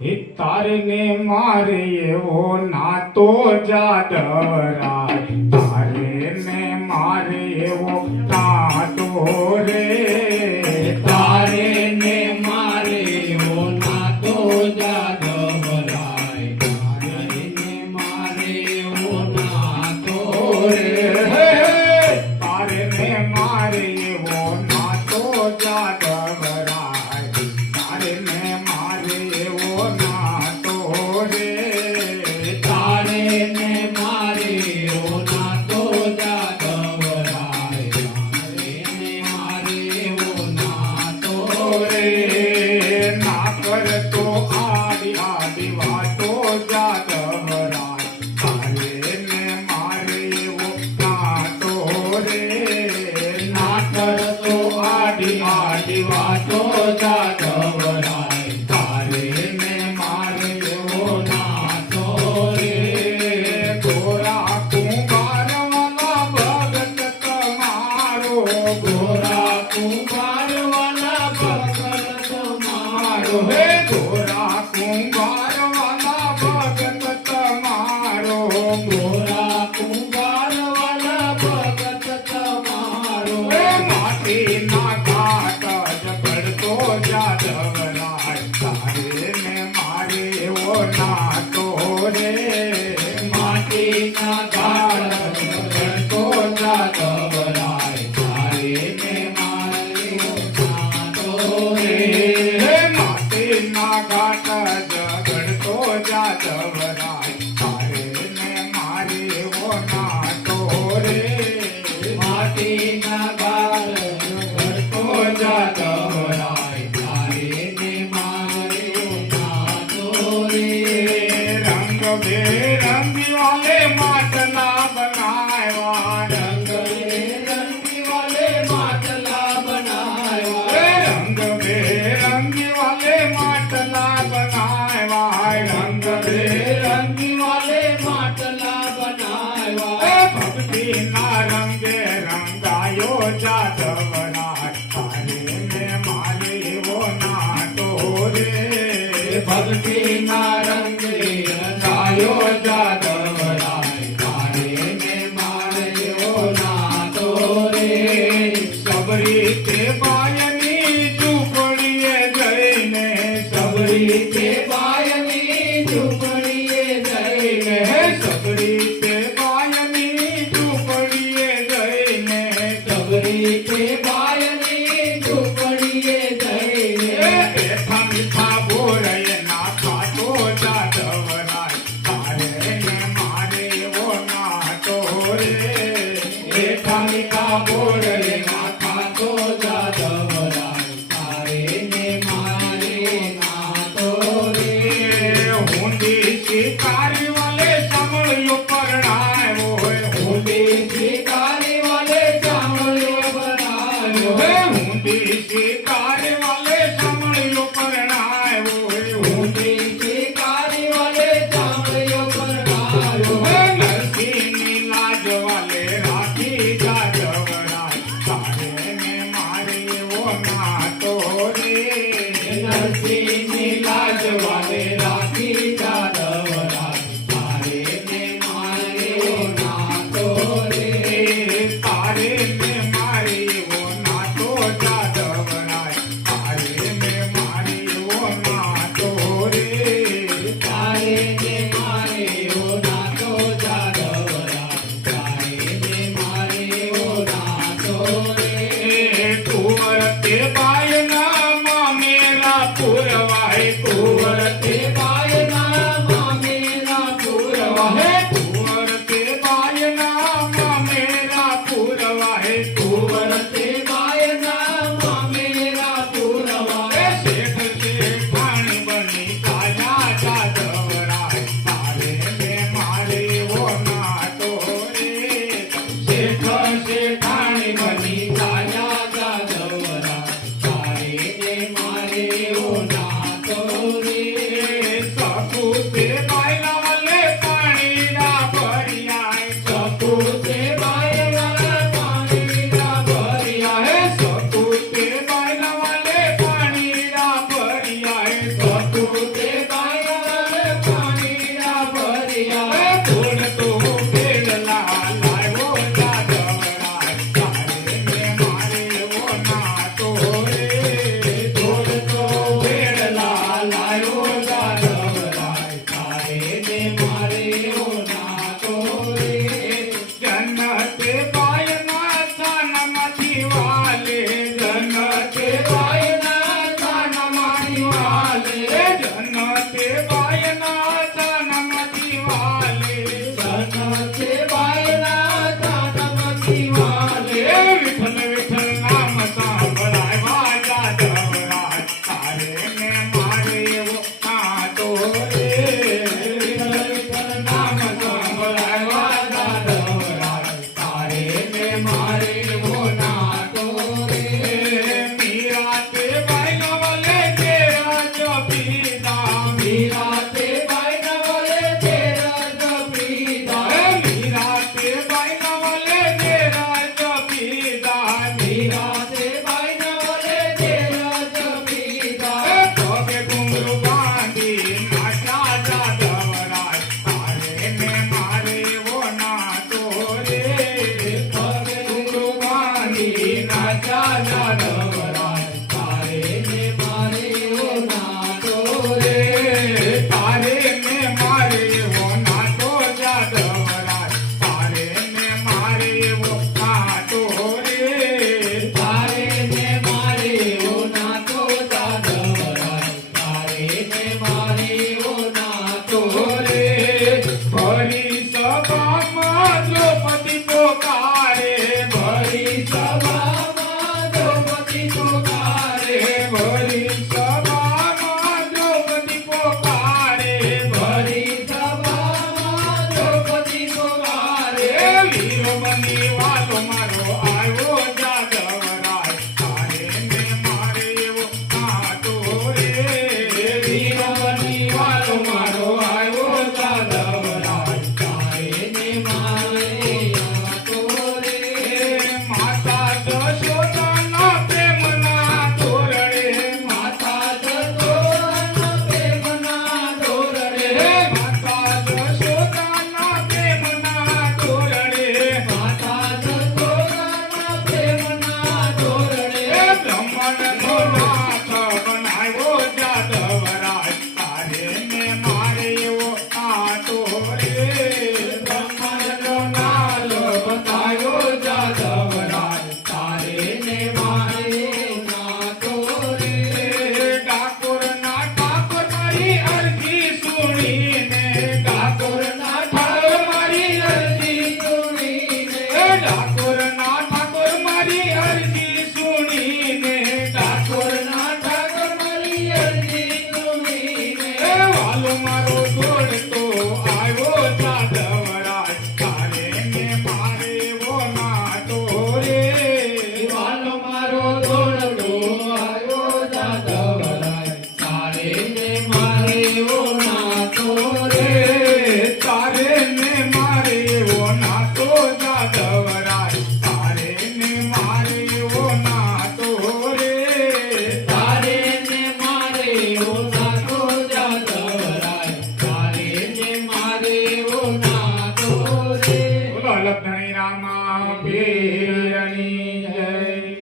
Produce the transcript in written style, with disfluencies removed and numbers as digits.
હે તારે ને મારે એવો નાતો જાદવરાય, તારે ને મારે એવો નાતો રે, તારે ને મારે એવો નાતો જાદવરાય, તારે ને મારે એવો નાતો રે, તારે ને મારે એવો નાતો જાદવરાય, તારે ને મારે એવો નાતો રે, તારે ને મારે એવો નાતો જાદવરાય, તારે ને મારે એવો નાતો રે ના કરતો આડી આડી વાતો જાદવરાય, તારે ને મારે એવો નાતો રે, ના કરતો આડી આડી વાતો જાદવરાય, તારે ને મારે એવો નાતો રે, ગોરા કુંભાર વાલા ભગત તમારો, ગોરા કુંભાર વાલા ભગત તમારો, હે ગોરા કુંભાર વાલા ભગત તમારો, ગોરા કુંભાર વાલા ભગત તમારો, હે માટીના ઘાટ જગડતો જાદવરાય, તારે ને મારે એવો નાતો રે, માટીના ઘાટ જગડતો જાદવરાય, તારે ને મારે એવો નાતો રે, હે માટીના ઘાટ જગડતો જાદવરાય, તારે ને મારે એવો નાતો રે, માટીના ઘાટ જગડતો જાદવરાય, તારે ને મારે એવો નાતો રે, રંગ બેરંગી વાલે માટલા બનાવ્યા, રંગ બેરંગી વાલે માટલા બનાવ્યા, રંગ બેરંગી વાલે માટલા બનાવ્યા, રંગ બેરંગી વાલે માટલા બનાવ્યા, ભક્તિના રંગે રંગાયો જાદવરાય, તારે ને મારે એવો નાતો રે, ભક્તિના રંગે રંગાયો જાદવરાય, તારે ને મારે એવો નાતો રે, સબરી તે બાયની ઝૂંપડીએ જઈને, સબરી તે બાયની ઝૂંપડીએ જઈને, હે સબરી તે બાયની ઝૂંપડીએ જઈને, સબરી તે બાયની ઝૂંપડીએ જઈને, બેઠા મીઠા બોરએ ના ખાતો જાદવરાય, તારે ને મારે એવો નાતો રે, બેઠા મીઠા બોરલે માથા તો જાદવરાય, તારે ને મારે નાતો રે, ઊંડી શિકારી વાલે સાંભળ્યો પરણાયો હોય, ઊંડી શિકારી વાલે સાંભળ્યો બનાવ્યો, હે ઊંડી શિકારી વાલે સાંભળ્યો પરણાયો હોય, ઊંડી શિકારી વાલે સાંભળ્યો બનાવ્યો, હે નરસિંહની લાજ વાલે રાખી જાદવરાય, તારે ને મારે એવો નાતો રે, નરસિંહની લાજ વાલે રાખી જાદવરાય, તારે ને મારે એવો નાતો રે, તારે ને મારે એવો નાતો જાદવરાય, તારે ને મારે એવો નાતો રે, તારે ને મારે એવો નાતો જાદવરાય, તારે ને મારે એવો નાતો રે, કુંવર તે બાયના મામેરા પુરવાય, કુંવર તે બાયના મામેરા પુરવાહે, કુંવર તે બાયના મામેરા પુરવાય, કુંવર તે બાયના મામેરા પુરવાહે, શેઠ શેઠાણી બની કાયા જાદવરાય, તારે ને મારે એવો નાતો રે, શેઠ શેઠાણી બની કાયા જાદવરાય, તારે ને મારે એવો નાતો રે, ને મારે